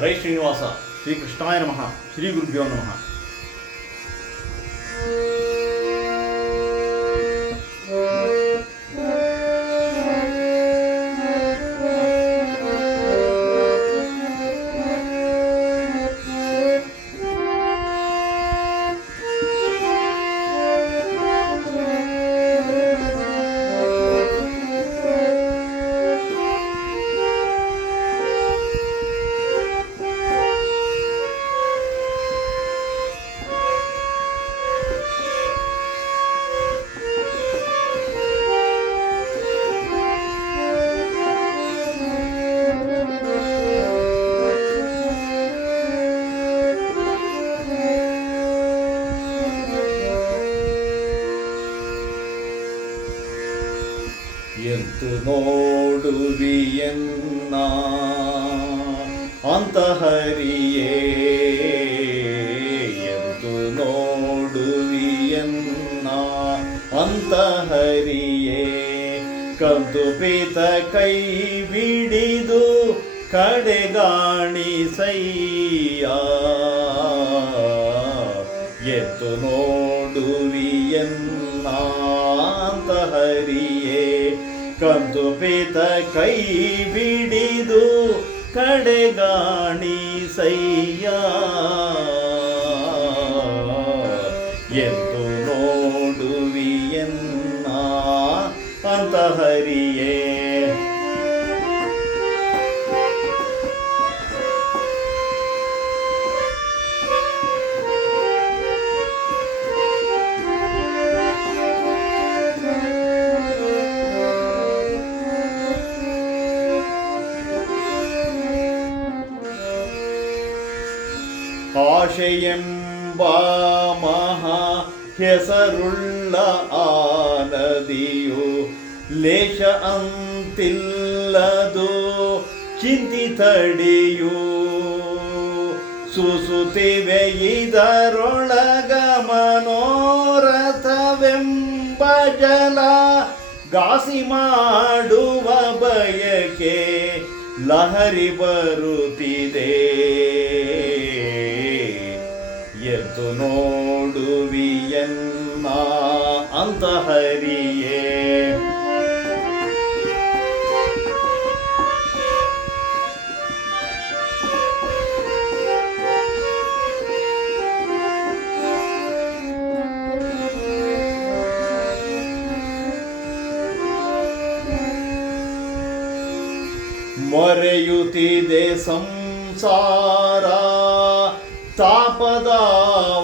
ರೈ ಶ್ರೀನಿವಾಸ. ಶ್ರೀಕೃಷ್ಣಾಯ ನಮಃ. ಶ್ರೀ ಗುರುಭ್ಯೋ ನಮಃ. ಎಂತು ನೋಡುವಿಯನ್ನ ಅಂತಹರಿಯೇ, ಎಂತು ನೋಡುವಿಯನ್ನ ಅಂತಹರಿಯೇ. ಕಂದುಪಿತ ಕೈ ಬಿಡಿದು ಕಡೆಗಾಣಿಸಯ್ಯ, ಎತ್ತು ನೋಡುವಿಯನ್ನ ಅಂತಹರಿಯೇ. ಕಂದುಪಿತ ಕೈ ಬಿಡಿದು ಕಡೆಗಾಣಿಸಯ್ಯ, ಎಂದು ನೋಡುವಿಯನ್ನ ಅಂತಹರಿಯೇ. ಆಶೆಯೆಂಬ ಮಹಾ ಹೆಸರುಳ್ಳ ಆ ನದಿಯು ಲೇಷ ಅಂತಿಲ್ಲದು ಚಿಂತಿತಡಿಯು. ಸೂಸುತ್ತಿವೆ ಇದರೊಳಗ ಮನೋರಥವೆಂಬ ಜಲ, ಗಾಸಿ ಮಾಡುವ ಬಯಕೆ ಲಹರಿ ಬರುತ್ತಿದೆ. ಎದ್ದು ನೋಡುವಿಯನ್ನ ಅಂತಹರಿಯೇ. ಮೊರೆಯುತ್ತಿದೆ ಸಂಸಾರ ತಾಪದ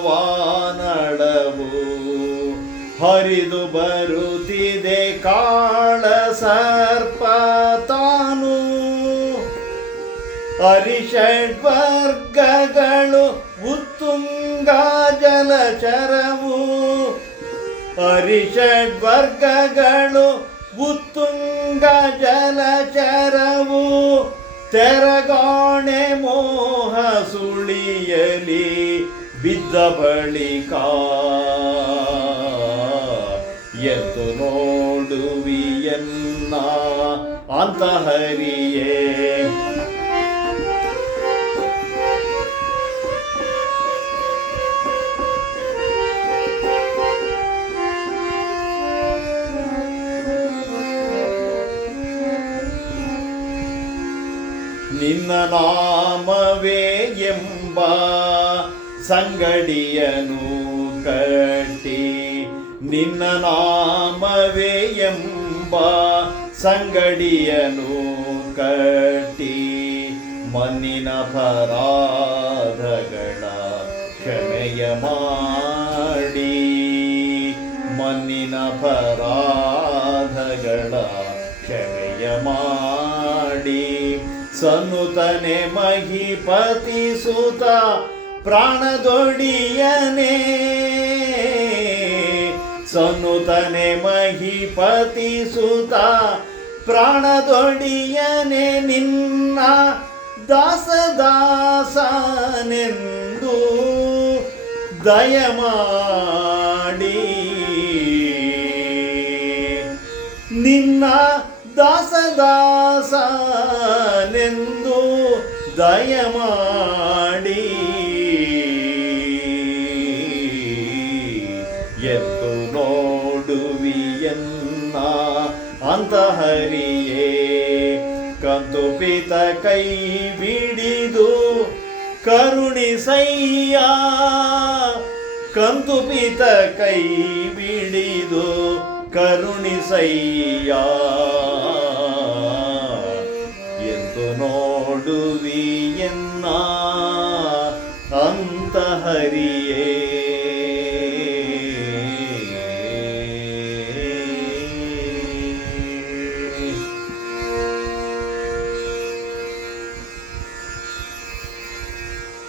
ವಾನಳವು, ಹರಿದು ಬರುತ್ತಿದೆ ಕಾಳ ಸರ್ಪ ತಾನು. ಅರಿಷಡ್ವರ್ಗಗಳು ಉತ್ತುಂಗ ಜಲಚರವು, ಅರಿಷಡ್ವರ್ಗಗಳು ಉತ್ತುಂಗ ಜಲಚರವು. ತೆರಗಾಣೆ ಮೋಹ ಸುಳಿಯಲಿ ಬಿದ್ದ ಬಳಿಕ, ಎದ್ದು ನೋಡುವಿಯನ್ನ ಅಂತಹರಿಯೇ. ನಿನ್ನ ನಾಮವೇ ಎಂಬ ಸಂಗಡಿಯನು ಕಟ್ಟಿ, ನಿನ್ನ ನಾಮವೇ ಎಂಬ ಸಂಗಡಿಯನು ಕಟ್ಟಿ. ಮನ್ನಿನ ಪರಾಧಗಳ ಕ್ಷಮೆಯ ಮಾಡಿ, ಮನ್ನಿನ ಪರಾಧಗಳ ಕ್ಷಮೆಯ ಮಾಡಿ. ಸನ್ನುತನೆ ಮಹಿಪತಿ ಸುತ ಪ್ರಾಣದೊಡಿಯನೇ, ಸನ್ನುತನೆ ಮಹಿಪತಿ ಸುತ ಪ್ರಾಣದೊಡಿಯನೇ. ನಿನ್ನ ದಾಸದಾಸನೆಂದು ದಯಮಾಡಿ, ನಿನ್ನ ದಾಸದಾಸನೆಂದು ದಯಮಾಡಿ ಎಂದು ನೋಡುವಿಯನ್ನ ಅಂತಹರಿಯೇ. ಕಂತುಪಿತ ಕೈ ಬಿಡಿದು ಕರುಣಿಸಯ್ಯ, ಕಂತುಪಿತ ಕೈ ಬಿಡಿದು ಕರುಣಿಸಯ್ಯ.